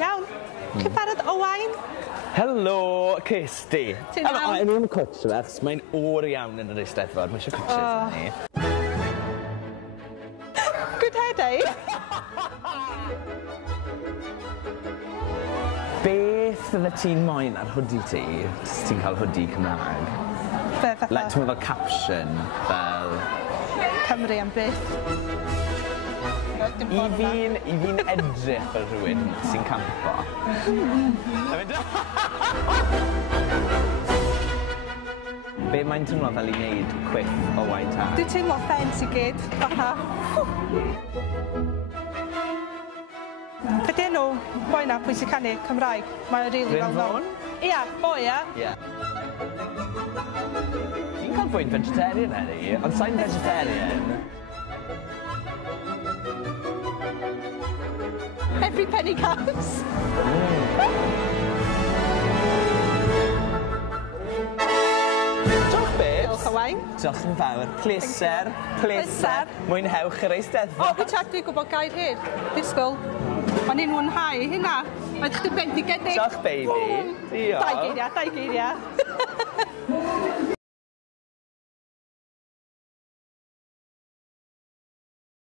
Iawn. Chi'n barod Owain? Helo, Kirsty. Ti'n iawn? Yn un cwtsh fach, mae'n o'r iawn yn yr Eisteddfod. Mae eisiau cwtshes yn ni. Good headache. Beth fydde ti'n moyn ar hoodie ti? Ti'n cael hoodie Cymraeg? Be fatha? Like, ti'n meddwl caption fel... Cymru am beth. I fi'n edrych fel rhywun sy'n campo. Be mae'n teimlo fel i wneud cwip Owain ta? Dwi'n teimlo ffens i gyd, fatha. Be di enw boi na pwy sy'n canu Cymraeg? Mae'n rili fel Bryn? Ia, boi ia. Ie. Fi'n cael bwyd vegetarian heddi, ond sa'n vegetarian. Every penny counts. Diolch beth. Diolch Owain. Diolch yn fawr. Pleser. Mwynhewch yr Eisteddfod. O, gyda dwi'n gwybod gair hyn. Disgwyl. O'n i'n mwynhau hynna. Oedd chdi bendigedig. Diolch, baby. Diolch. Dau geiriau.